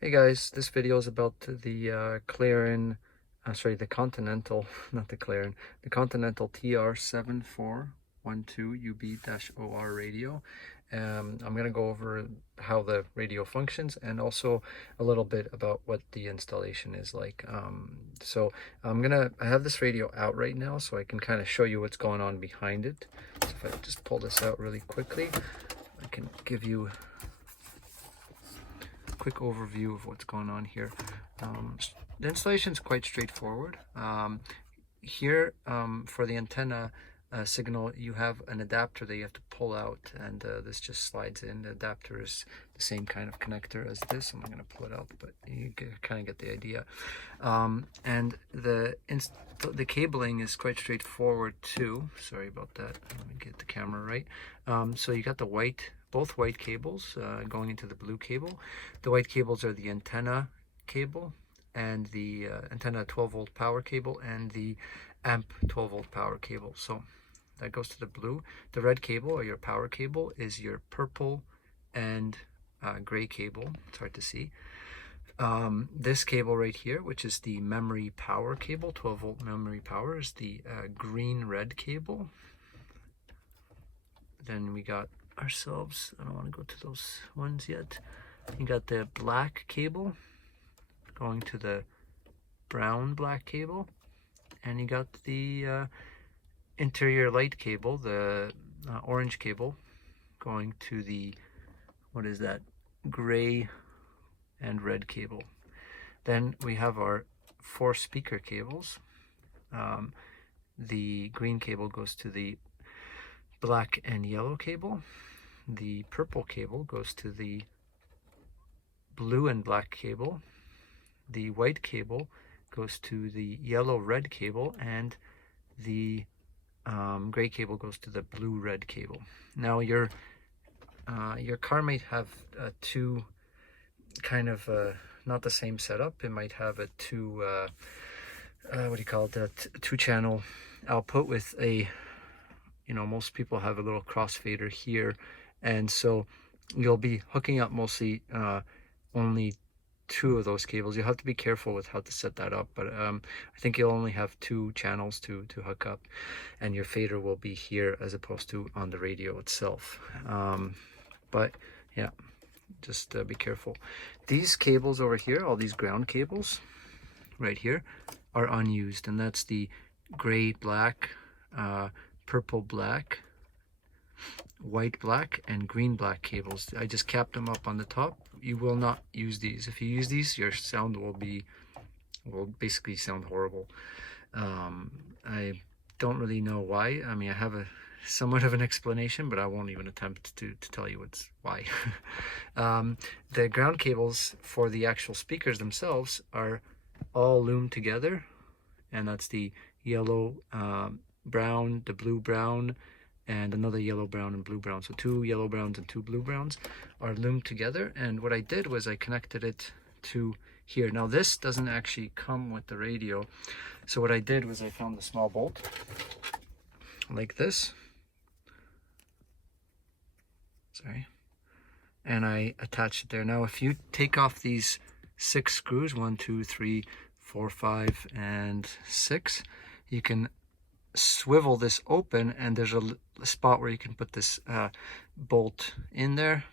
Hey guys, this video is about the the Continental, not the Clarion, the Continental TR7412UB-OR radio. I'm going to go over how the radio functions and also a little bit about what the installation is like. I have this radio out right now so I can kind of show you what's going on behind it. So if I just pull this out really quickly, I can give you quick overview of what's going on here. The installation is quite straightforward. For the antenna signal, you have an adapter that you have to pull out, and this just slides in. The adapter is the same kind of connector as this. I'm not going to pull it out, but you kind of get the idea. And the cabling is quite straightforward too. Sorry about that. Let me get the camera right. So you got both white cables going into the blue cable. The white cables are the antenna cable and the antenna 12-volt power cable and the amp 12-volt power cable. So that goes to the blue. The red cable, or your power cable, is your purple and gray cable. It's hard to see. This cable right here, which is the memory power cable, 12-volt memory power, is the green-red cable. Then we got ourselves, I don't want to go to those ones yet. You got the black cable going to the brown black cable, and you got the interior light cable, the orange cable, going to the, what is that, gray and red cable. Then we have our 4 speaker cables. The green cable goes to the black and yellow cable. The purple cable goes to the blue and black cable. The white cable goes to the yellow-red cable, and the gray cable goes to the blue-red cable. Now your car might have two kind of not the same setup. It might have a two-channel output with a, most people have a little crossfader here, and so you'll be hooking up mostly only 2 of those cables. You'll have to be careful with how to set that up, but I think you'll only have 2 channels to hook up, and your fader will be here as opposed to on the radio itself. But yeah, just be careful. These cables over here, all these ground cables right here, are unused, and that's the gray black, purple black, white black, and green black cables. I just capped them up on the top. You will not use these. If you use these, your sound will basically sound horrible. I don't really know why. I mean, I have somewhat of an explanation, but I won't even attempt to tell you why. The ground cables for the actual speakers themselves are all loomed together, and that's the yellow brown, the blue brown, and another yellow brown and blue brown. So 2 yellow browns and 2 blue browns are loomed together, and what I did was I connected it to here. Now this doesn't actually come with the radio, so what I did was I found the small bolt like this, and I attached it there. Now if you take off these 6 screws, 1, 2, 3, 4, 5, and 6, you can swivel this open, and there's a spot where you can put this bolt in there,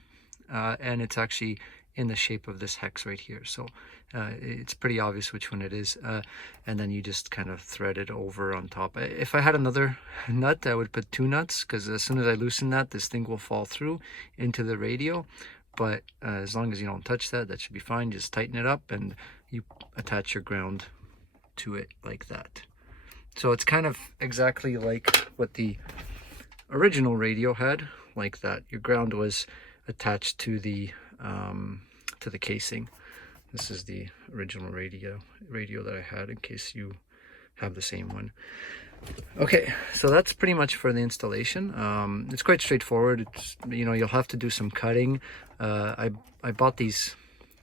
and it's actually in the shape of this hex right here, so it's pretty obvious which one it is, and then you just kind of thread it over on top. If I had another nut, I would put 2 nuts, because as soon as I loosen that, this thing will fall through into the radio, but as long as you don't touch that, that should be fine. Just tighten it up, and you attach your ground to it like that. So it's kind of exactly like what the original radio had, like that. Your ground was attached to the casing. This is the original radio that I had, in case you have the same one. Okay, so that's pretty much for the installation. It's quite straightforward. It's, you'll have to do some cutting. I bought these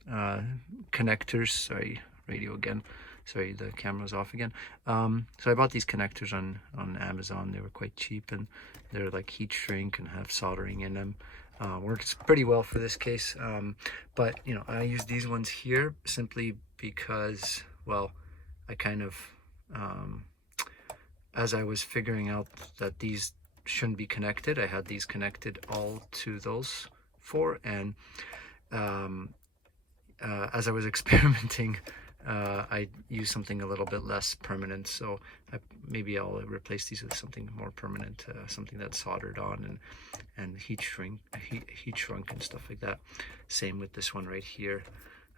connectors. Sorry, radio again. Sorry, the camera's off again. So I bought these connectors on Amazon. They were quite cheap, and they're like heat shrink and have soldering in them. Works pretty well for this case. But you know, I use these ones here simply because, well, I kind of as I was figuring out that these shouldn't be connected, I had these connected all to those four, and as I was experimenting, I used something a little bit less permanent, so maybe I'll replace these with something more permanent, something that's soldered on and heat shrunk and stuff like that. Same with this one right here.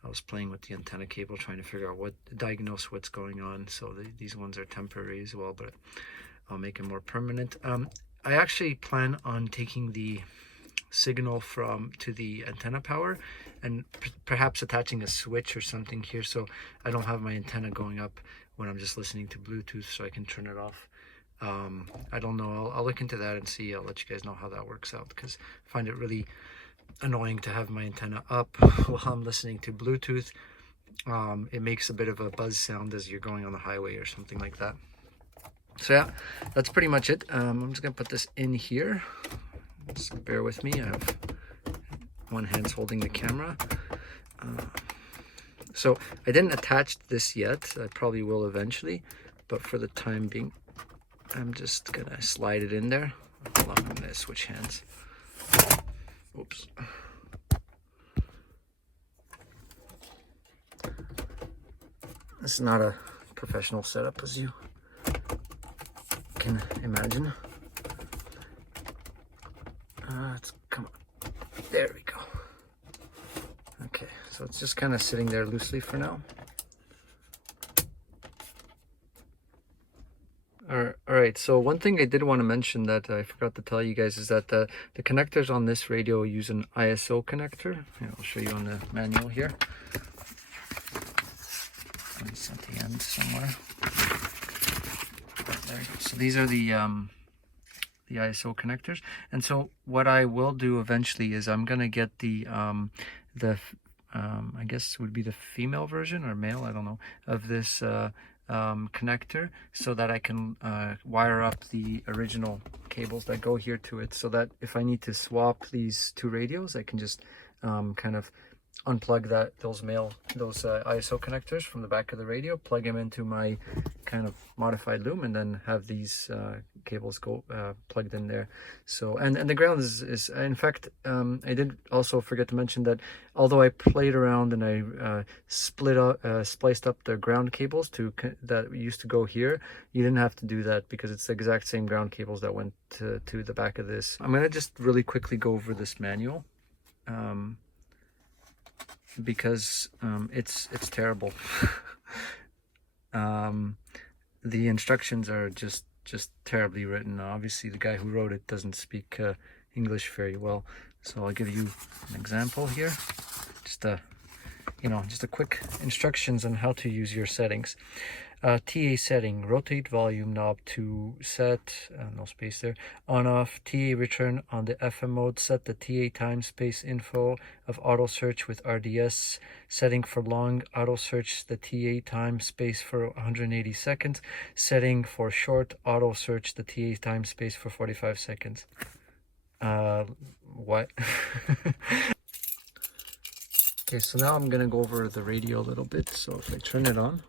I was playing with the antenna cable, trying to figure out diagnose what's going on. So these ones are temporary as well, but I'll make them more permanent. I actually plan on taking the signal to the antenna power and perhaps attaching a switch or something here, so I don't have my antenna going up when I'm just listening to Bluetooth, so I can turn it off. I don't know. I'll look into that and see. I'll let you guys know how that works out, because I find it really annoying to have my antenna up while I'm listening to Bluetooth. It makes a bit of a buzz sound as you're going on the highway or something like that. So yeah, that's pretty much it. I'm just gonna put this in here. Just bear with me. I have one hand's holding the camera. So I didn't attach this yet. I probably will eventually, but for the time being, I'm just gonna slide it in there. Hold on, I'm gonna switch hands. Oops. This is not a professional setup, as you can imagine. Come on. There we go. Okay, so it's just kind of sitting there loosely for now. All right, so one thing I did want to mention that I forgot to tell you guys is that the connectors on this radio use an ISO connector. Here, I'll show you on the manual here. It's at the end somewhere. There you go. So these are the ISO connectors, and so what I will do eventually is I'm gonna get the I guess it would be the female version or male, I don't know, of this connector, so that I can wire up the original cables that go here to it, so that if I need to swap these two radios, I can just kind of unplug those ISO connectors from the back of the radio, plug them into my kind of modified loom, and then have these cables go plugged in there. So and the ground is in fact, I did also forget to mention that although I played around and I spliced up the ground cables that used to go here, you didn't have to do that, because it's the exact same ground cables that went to the back of this. I'm gonna just really quickly go over this manual, because it's terrible. The instructions are just terribly written. Obviously the guy who wrote it doesn't speak English very well, so I'll give you an example here. Just a quick instructions on how to use your settings. TA setting, rotate volume knob to set, no space there, on off. TA return on the FM mode, set the TA time space info of auto search with RDS. Setting for long, auto search the TA time space for 180 seconds. Setting for short, auto search the TA time space for 45 seconds. What? Okay, so now I'm gonna go over the radio a little bit. So if I turn it on,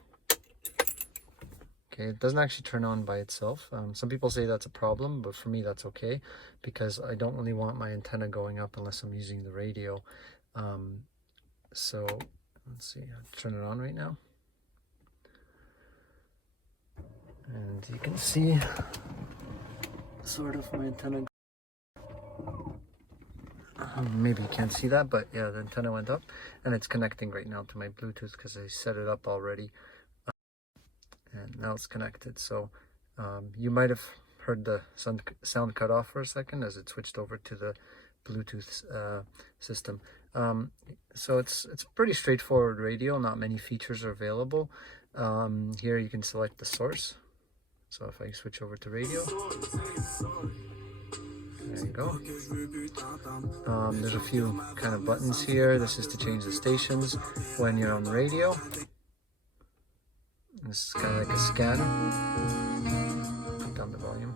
okay, it doesn't actually turn on by itself. Some people say that's a problem, but for me that's okay, because I don't really want my antenna going up unless I'm using the radio. So let's see, I'll turn it on right now. And you can see sort of my antenna. Maybe you can't see that, but yeah, the antenna went up, and it's connecting right now to my Bluetooth because I set it up already. And now it's connected. So you might have heard the sound cut off for a second as it switched over to the Bluetooth system. So it's a pretty straightforward radio. Not many features are available. Here you can select the source. So if I switch over to radio, there you go. There's a few kind of buttons here. This is to change the stations when you're on the radio. This is kind of like a scan. Put down the volume.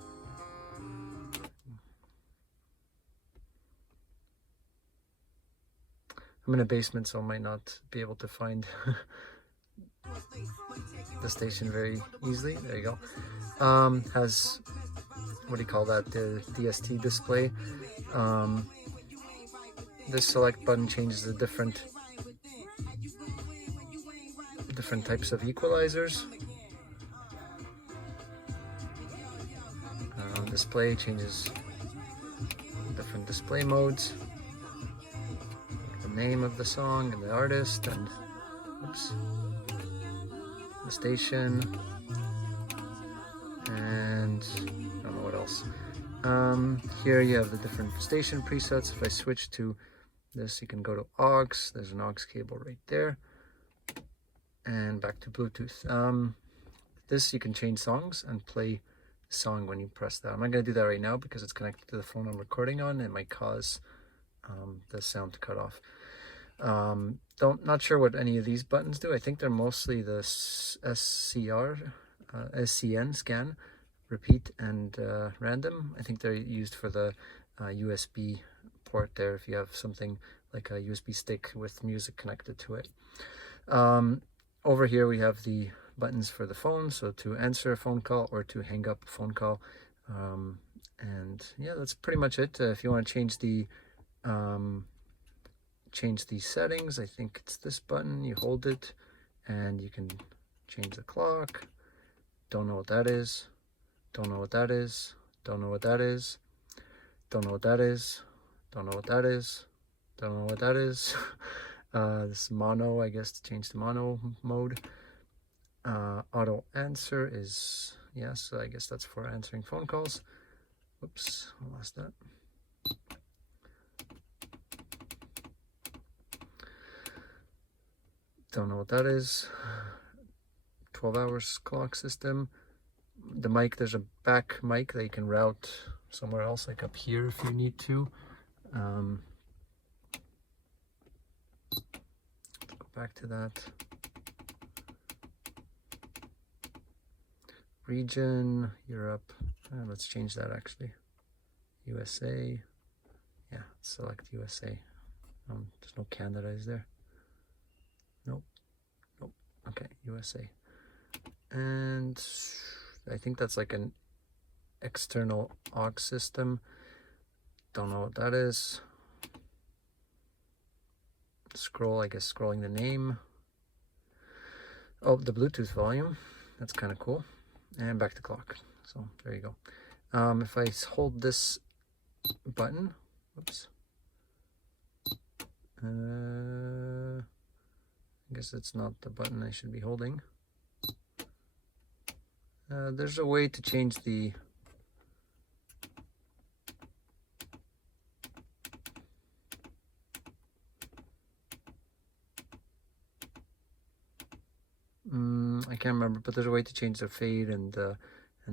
I'm in a basement, so I might not be able to find the station very easily. There you go. Has, what do you call that, the DST display. This select button changes the different types of equalizers. Display changes different display modes, the name of the song and the artist, and oops, the station, and I don't know what else. Here you have the different station presets. If I switch to this, you can go to aux. There's an aux cable right there, and back to Bluetooth. This you can change songs and play the song when you press that. I'm not going to do that right now because it's connected to the phone I'm recording on, and it might cause the sound to cut off. Not sure what any of these buttons do. I think they're mostly the SCN, scan, repeat, and random. I think they're used for the USB port there if you have something like a USB stick with music connected to it. Over here we have the buttons for the phone, so to answer a phone call or to hang up a phone call. And yeah, that's pretty much it. If you want to change the settings, I think it's this button. You hold it and you can change the clock. Don't know what that is. Don't know what that is. Don't know what that is. Don't know what that is. Don't know what that is. Don't know what that is. This mono, I guess, to change the mono mode. Auto answer is yes, so I guess that's for answering phone calls. Oops, I lost that. Don't know what that is. 12 hours clock system. The mic, there's a back mic that you can route somewhere else, like up here if you need to. Go back to that. Region, Europe. Let's change that actually. USA. Yeah, select USA. There's no Canada, is there? Nope. Nope. Okay, USA. And I think that's like an external aux system. Don't know what that is. Scroll, I guess scrolling the name. Oh, the Bluetooth volume. That's kind of cool. And back to clock. So there you go. If I hold this button, oops. I guess it's not the button I should be holding. There's a way to change the I can't remember, but there's a way to change the fade and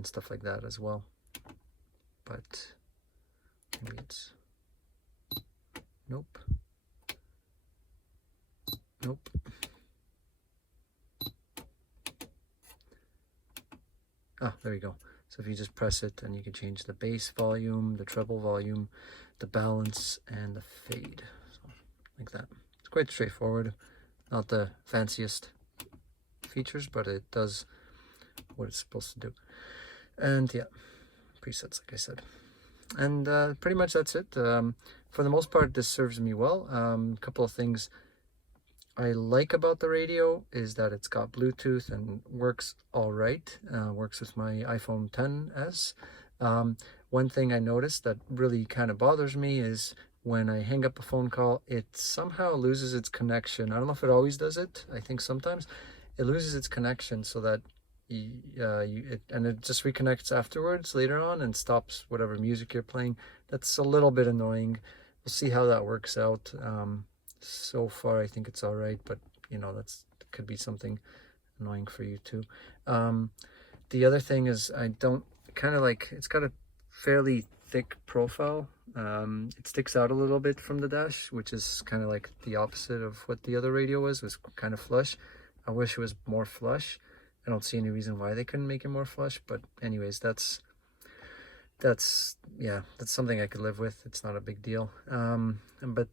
stuff like that as well. But maybe it's nope. Nope. Ah, there you go. So if you just press it, and you can change the bass volume, the treble volume, the balance, and the fade. So like that. It's quite straightforward. Not the fanciest features, but it does what it's supposed to do. And yeah, presets, like I said. And pretty much that's it. For the most part, this serves me well. A couple of things I like about the radio is that it's got Bluetooth and works all right. Works with my iPhone XS. One thing I noticed that really kind of bothers me is when I hang up a phone call, it somehow loses its connection. I don't know if it always does it. I think sometimes it loses its connection so that it just reconnects afterwards later on and stops whatever music you're playing. That's a little bit annoying. We'll see how that works out. So far I think it's all right, but you know, could be something annoying for you too. The other thing is I don't it's got a fairly thick profile. It sticks out a little bit from the dash, which is kind of like the opposite of what the other radio was kind of flush. I wish it was more flush. I don't see any reason why they couldn't make it more flush, but anyways, that's something I could live with. It's not a big deal. But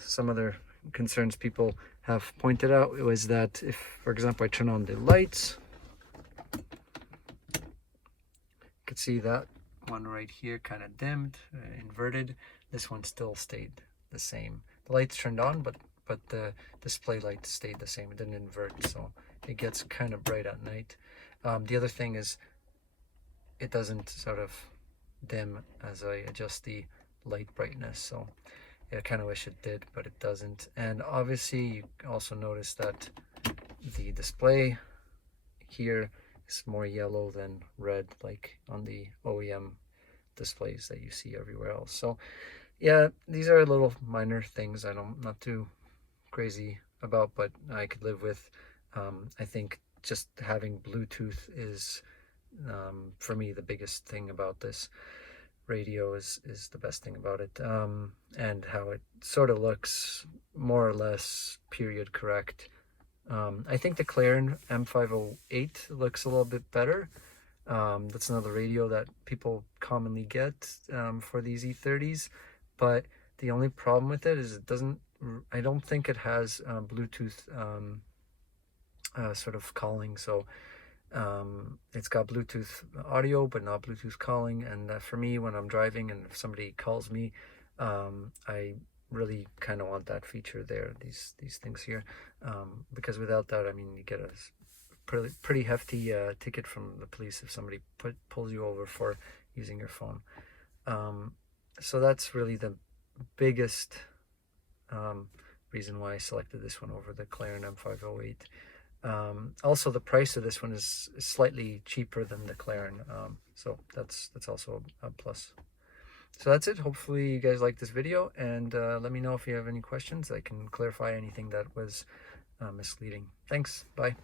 some other concerns people have pointed out was that if, for example, I turn on the lights, you can see that one right here kind of dimmed, inverted. This one still stayed the same. The lights turned on, but the display light stayed the same. It didn't invert, so it gets kind of bright at night. The other thing is it doesn't sort of dim as I adjust the light brightness, so I kind of wish it did, but it doesn't. And obviously you also notice that the display here is more yellow than red, like on the OEM displays that you see everywhere else. So yeah, these are little minor things I'm not too crazy about, but I could live with. I think just having Bluetooth is, for me, the biggest thing about this radio is the best thing about it, and how it sort of looks more or less period correct. I think the Clarion M508 looks a little bit better. That's another radio that people commonly get for these E30s, but the only problem with it is I don't think it has Bluetooth sort of calling. So it's got Bluetooth audio but not Bluetooth calling, and for me, when I'm driving and if somebody calls me, I really kind of want that feature there, these things here, because without that, I mean, you get a pretty hefty ticket from the police if somebody pulls you over for using your phone. So that's really the biggest reason why I selected this one over the Clarion M508. Also, the price of this one is slightly cheaper than the Clarion, so that's also a plus. So that's it. Hopefully you guys like this video, and let me know if you have any questions. I can clarify anything that was misleading. Thanks. Bye.